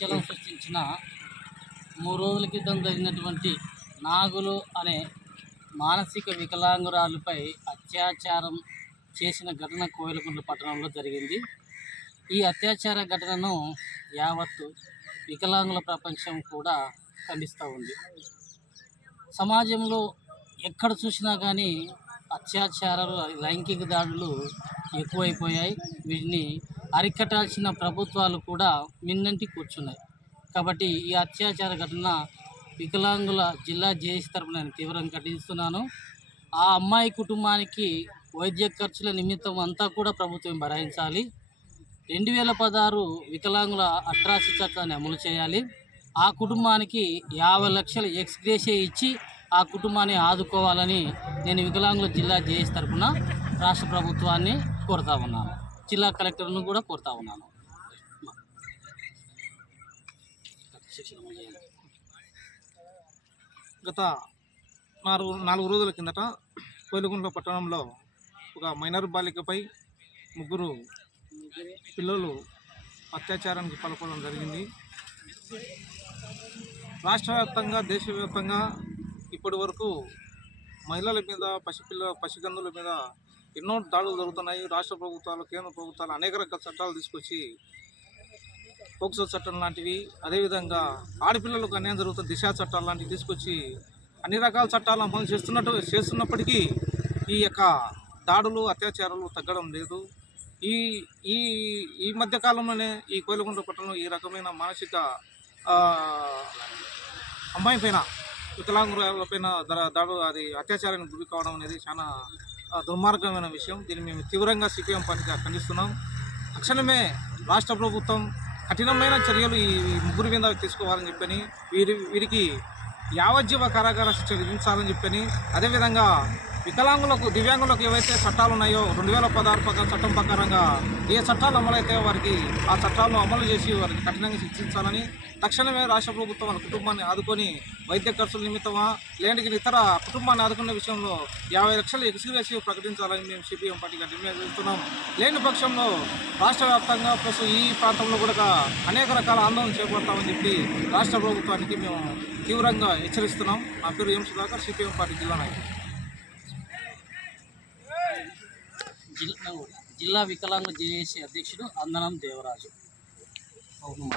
సంచలనం సృష్టించిన మూడు రోజుల క్రితం జరిగినటువంటి నాగులు అనే మానసిక వికలాంగురాలుపై అత్యాచారం చేసిన ఘటన కోయలకుంట్ల పట్టణంలో జరిగింది ఈ అత్యాచార ఘటనను యావత్తు వికలాంగుల ప్రపంచం కూడా ఖండిస్తూ ఉంది సమాజంలో ఎక్కడ చూసినా కానీ అత్యాచారాలు లైంగిక దాడులు ఎక్కువైపోయాయి వీటిని అరికట్టాల్సిన ప్రభుత్వాలు కూడా మిన్నంటి కూర్చున్నాయి కాబట్టి ఈ అత్యాచార ఘటన వికలాంగుల జిల్లా జేఏసీ తరపున నేను తీవ్రంగా ఖండిస్తున్నాను ఆ అమ్మాయి కుటుంబానికి వైద్య ఖర్చుల నిమిత్తం అంతా కూడా ప్రభుత్వం భరాయించాలి రెండు వేల పదహారు వికలాంగుల అట్రాసి చట్టాన్ని అమలు చేయాలి ఆ కుటుంబానికి యాభై లక్షలు ఎక్స్గ్రేషే ఇచ్చి ఆ కుటుంబాన్ని ఆదుకోవాలని నేను వికలాంగుల జిల్లా జేఏసీ తరఫున రాష్ట్ర ప్రభుత్వాన్ని కోరుతా ఉన్నాను జిల్లా కలెక్టర్ను కూడా కోరుతా ఉన్నాను గత నాలుగు నాలుగు రోజుల కిందట కోయిలగుండ్ల పట్టణంలో ఒక మైనర్ బాలికపై ముగ్గురు పిల్లలు అత్యాచారానికి పాల్పడడం జరిగింది రాష్ట్రవ్యాప్తంగా దేశవ్యాప్తంగా ఇప్పటి వరకు మహిళల మీద పసిపిల్ల పసిగందుల మీద ఎన్నో దాడులు జరుగుతున్నాయి రాష్ట్ర ప్రభుత్వాలు కేంద్ర ప్రభుత్వాలు అనేక రకాల చట్టాలు తీసుకొచ్చి పోక్సో చట్టం లాంటివి అదేవిధంగా ఆడపిల్లలకు అన్యాయం జరుగుతున్న దిశ చట్టాలు లాంటివి తీసుకొచ్చి అన్ని రకాల చట్టాలు అమలు చేస్తున్నట్టు చేస్తున్నప్పటికీ ఈ యొక్క దాడులు అత్యాచారాలు తగ్గడం లేదు ఈ ఈ ఈ మధ్య కాలంలోనే ఈ కోయలగుంట పట్టణంలో ఈ రకమైన మానసిక అమ్మాయి పైన వికలాంగులపైన దాడు అది అత్యాచారానికి గురి కావడం అనేది చాలా దుర్మార్గమైన విషయం దీన్ని మేము తీవ్రంగా సిపిఎం పార్టీగా ఖండిస్తున్నాం తక్షణమే రాష్ట్ర ప్రభుత్వం కఠినమైన చర్యలు ఈ ముగ్గురు మీద తీసుకోవాలని చెప్పని వీరి వీరికి యావజ్జీవ కారాగార శిక్ష విధించాలని చెప్పని అదేవిధంగా వికలాంగులకు దివ్యాంగులకు ఏవైతే చట్టాలు ఉన్నాయో రెండు వేల పదహారు ప్రకారం చట్టం ప్రకారంగా ఏ చట్టాలు అమలైతే వారికి ఆ చట్టాలను అమలు చేసి వారికి కఠినంగా శిక్షించాలని తక్షణమే రాష్ట్ర ప్రభుత్వం వాళ్ళ కుటుంబాన్ని ఆదుకొని వైద్య ఖర్చుల నిమిత్తమా లేని ఇతర కుటుంబాన్ని ఆదుకునే విషయంలో యాభై లక్షలు ఎక్స్గ్రేసి ప్రకటించాలని మేము సిపిఎం పార్టీగా డిమాండ్ చేస్తున్నాం లేని పక్షంలో రాష్ట్ర వ్యాప్తంగా ప్లస్ ఈ ప్రాంతంలో కూడా అనేక రకాల ఆందోళన చేపడతామని చెప్పి రాష్ట్ర ప్రభుత్వానికి మేము తీవ్రంగా హెచ్చరిస్తున్నాం నా పేరు ఏం సుధాకర్ సిపిఎం పార్టీ జిల్లా నాయకుడు జిల్లా జిల్లా వికలాంగ జేఏసి అధ్యక్షుడు అందనం దేవరాజు అవును